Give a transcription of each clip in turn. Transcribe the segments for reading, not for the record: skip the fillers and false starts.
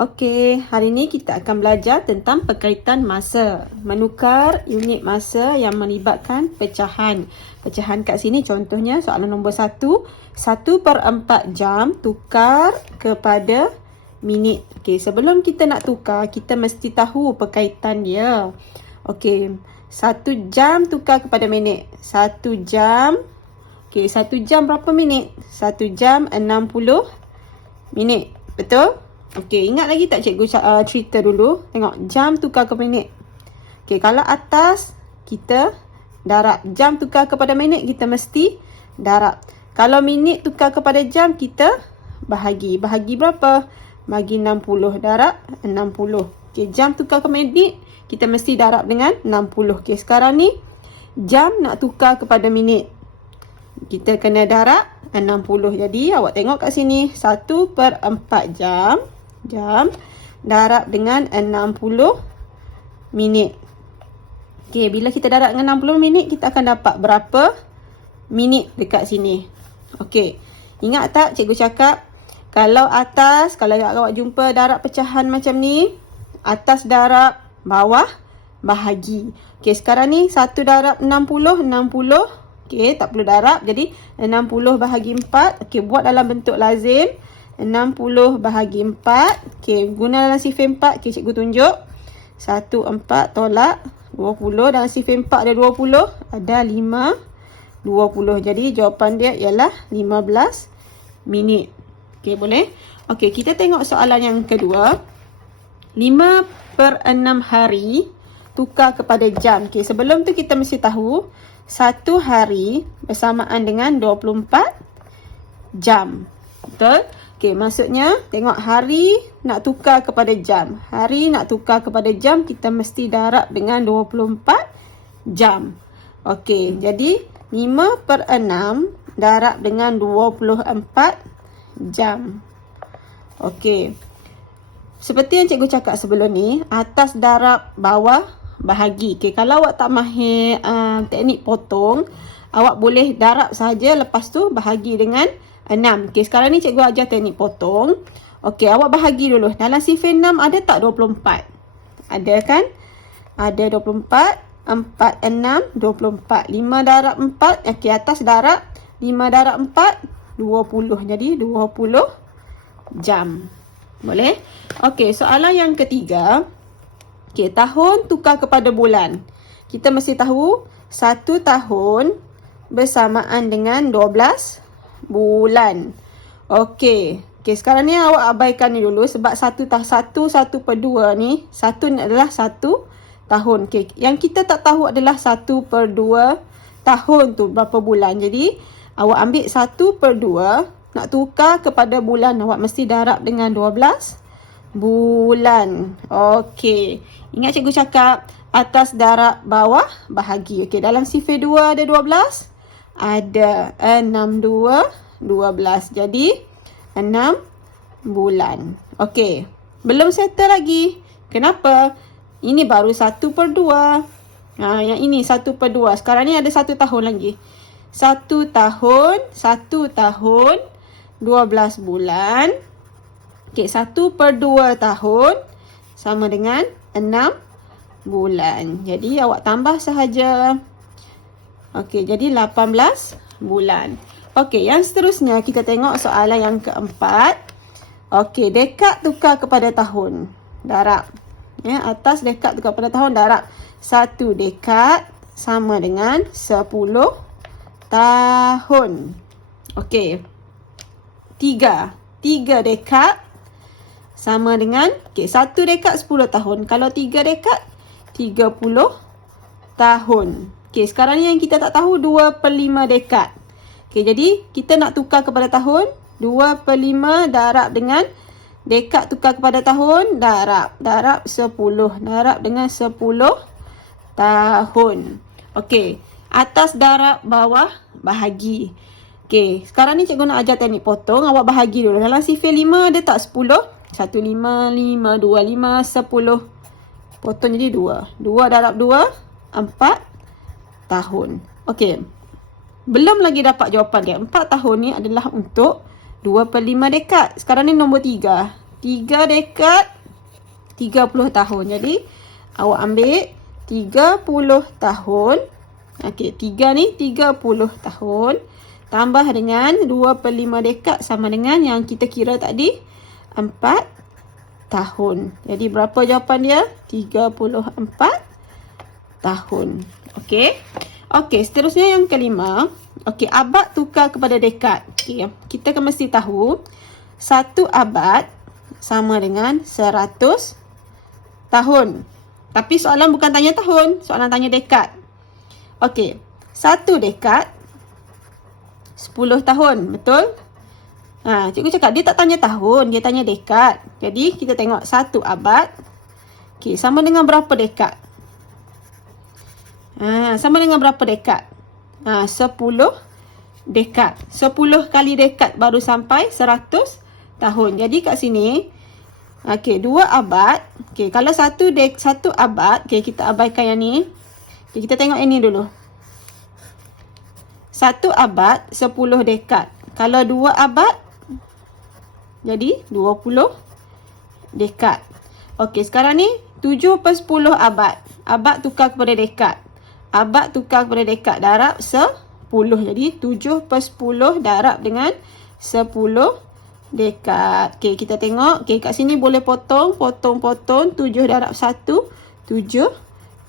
Okey, hari ini kita akan belajar tentang perkaitan masa. Menukar unit masa yang melibatkan pecahan. Pecahan kat sini contohnya soalan nombor 1. 1/4 jam tukar kepada minit. Okey, sebelum kita nak tukar, kita mesti tahu perkaitan dia. Okey, 1 jam tukar kepada minit. 1 jam. Okey, 1 jam berapa minit? 1 jam 60 minit. Betul? Okey, ingat lagi tak cikgu cerita dulu? Tengok, jam tukar ke minit. Okey, kalau atas, kita darab. Jam tukar kepada minit, kita mesti darab. Kalau minit tukar kepada jam, kita bahagi. Bahagi berapa? Bagi 60. Darab 60. Okey, jam tukar ke minit, kita mesti darab dengan 60. Okey, sekarang ni, jam nak tukar kepada minit. Kita kena darab 60. Jadi, awak tengok kat sini. 1/4 jam. Darab dengan 60 minit. Okey, bila kita darab dengan 60 minit, kita akan dapat berapa minit dekat sini. Okey, ingat tak cikgu cakap, kalau atas, kalau awak jumpa darab pecahan macam ni, atas darab, bawah bahagi. Okey, sekarang ni 1 darab 60. Okey, tak perlu darab. Jadi, 60 bahagi 4. Okey, buat dalam bentuk lazim. 60 bahagi 4. Okey, guna dalam sifar 4. Okey, cikgu tunjuk. 1, 4 tolak 20. Dalam sifar 4 ada 20. Ada 5, 20. Jadi, jawapan dia ialah 15 minit. Okey, boleh? Okey, kita tengok soalan yang kedua. 5/6 hari tukar kepada jam. Okey, sebelum tu kita mesti tahu 1 hari bersamaan dengan 24 jam. Betul? Okey, maksudnya tengok hari nak tukar kepada jam. Hari nak tukar kepada jam, kita mesti darab dengan 24 jam. Okey, jadi 5/6 darab dengan 24 jam. Okey. Seperti yang cikgu cakap sebelum ni, atas darab, bawah bahagi. Okey, kalau awak tak mahir teknik potong, awak boleh darab saja, lepas tu bahagi dengan 6. Okey, sekarang ni cikgu ajar teknik potong. Okey, awak bahagi dulu. Dalam sifar 6 ada tak 24? Ada kan? Ada 24. 4, 6, 24. 5 darab 4. Okey, atas darab. 5 darab 4, 20. Jadi, 20 jam. Boleh? Okey, soalan yang ketiga. Okey, tahun tukar kepada bulan. Kita mesti tahu 1 tahun bersamaan dengan 12 bulan. Okey. Okey, sekarang ni awak abaikan ni dulu sebab 1/2 ni, 1 ni adalah 1 tahun. Okey, yang kita tak tahu adalah 1/2 tahun tu berapa bulan. Jadi, awak ambil 1/2 nak tukar kepada bulan, awak mesti darab dengan 12 bulan. Okey. Ingat cikgu cakap atas darab, bawah bahagi. Okey, dalam sifar 2 ada 12. Ada 6, 2, 12. Jadi, 6 bulan. Okey. Belum settle lagi. Kenapa? Ini baru 1/2. Yang ini 1/2. Sekarang ni ada 1 tahun lagi. 1 tahun, 12 bulan. Okey, 1/2 tahun sama dengan 6 bulan. Jadi, awak tambah sahaja. Okey, jadi 18 bulan. Okey, yang seterusnya kita tengok soalan yang keempat. Okey, dekad tukar kepada tahun. Darab. Ya, atas dekad tukar kepada tahun, darab. 1 dekad sama dengan 10 tahun. Okey. 3 dekad sama dengan, okey, 1 dekad 10 tahun. Kalau 3 dekad, 30 tahun. Okey, sekarang ni yang kita tak tahu 2/5 dekad. Okey, jadi kita nak tukar kepada tahun. 2/5 darab dengan dekad tukar kepada tahun. Darab 10. Darab dengan 10 tahun. Okey, atas darab, bawah bahagi. Okey, sekarang ni cikgu nak ajar teknik potong. Awak bahagi dulu. Dalam sifar 5 ada tak 10? 1, 5, 5, 2, 5, 10. Potong jadi 2. 2 darab 2, 4 tahun. Okey. Belum lagi dapat jawapan dia. 4 tahun ni adalah untuk 2/5 dekad. Sekarang ni nombor 3. 3 dekad 30 tahun. Jadi awak ambil 30 tahun. Okey, 3 ni 30 tahun. Tambah dengan 2/5 dekad sama dengan yang kita kira tadi 4 tahun. Jadi berapa jawapan dia? 34 tahun. Okey. Okey, seterusnya yang kelima. Okey, abad tukar kepada dekad. Okey, kita akan mesti tahu 1 abad sama dengan 100 tahun. Tapi soalan bukan tanya tahun, soalan tanya dekad. Okey, 1 dekad 10 tahun, betul? Cikgu cakap dia tak tanya tahun, dia tanya dekad. Jadi kita tengok 1 abad. Okey, sama dengan berapa dekad? Sama dengan berapa dekad? 10 dekad. 10 kali dekad baru sampai 100 tahun. Jadi kat sini, okey, 2 abad. Okey, kalau 1 abad, okey, kita abaikan yang ni. Okay, kita tengok ini dulu. 1 abad 10 dekad. Kalau 2 abad jadi 20 dekad. Okey, sekarang ni 7/10 abad. Abad tukar kepada dekad. Abad tukar kepada dekad darab 10. Jadi 7/10 darab dengan 10 dekad. Okey, kita tengok. Okey, kat sini boleh potong. 7 darab 1, 7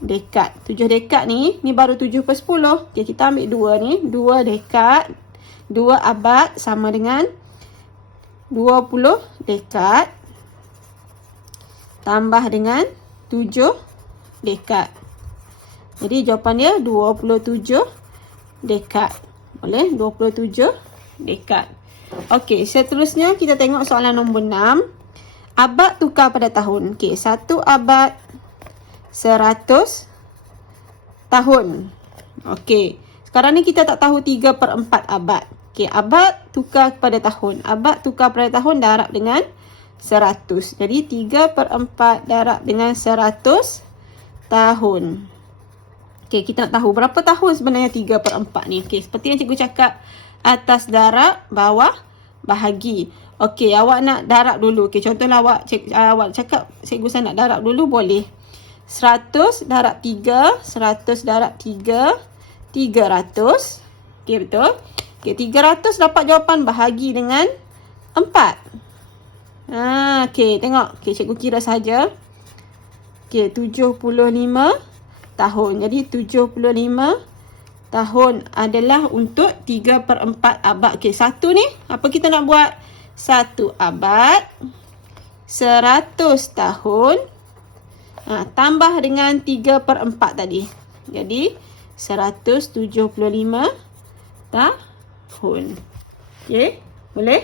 dekad. 7 dekad ni baru 7/10. Okey, kita ambil 2 ni. 2 dekad. 2 abad sama dengan 20 dekad. Tambah dengan 7 dekad. Jadi jawapan dia 27 dekad. Boleh? 27 dekad. Okey, seterusnya kita tengok soalan nombor 6. Abad tukar pada tahun. Okey, 1 abad 100 tahun. Okey. Sekarang ni kita tak tahu 3/4 abad. Okey, abad tukar kepada tahun. Abad tukar pada tahun darab dengan 100. Jadi 3/4 darab dengan 100 tahun. Okey, kita nak tahu berapa tahun sebenarnya 3/4 ni. Okey, seperti yang cikgu cakap, atas darab, bawah bahagi. Okey, awak nak darab dulu. Okey, contohlah awak cakap cikgu saya nak darab dulu, boleh. 100 darab 3, 100 darab 3, 300. Okey, betul. Okey, 300 dapat jawapan bahagi dengan 4. Okey, tengok. Okey, cikgu kira saja. Okey, 75 tahun. Jadi 75 tahun adalah untuk 3/4 abad. Okey, 1 ni apa kita nak buat? 1 abad 100 tahun. Tambah dengan 3/4 tadi. Jadi 175 tahun. Okey, boleh?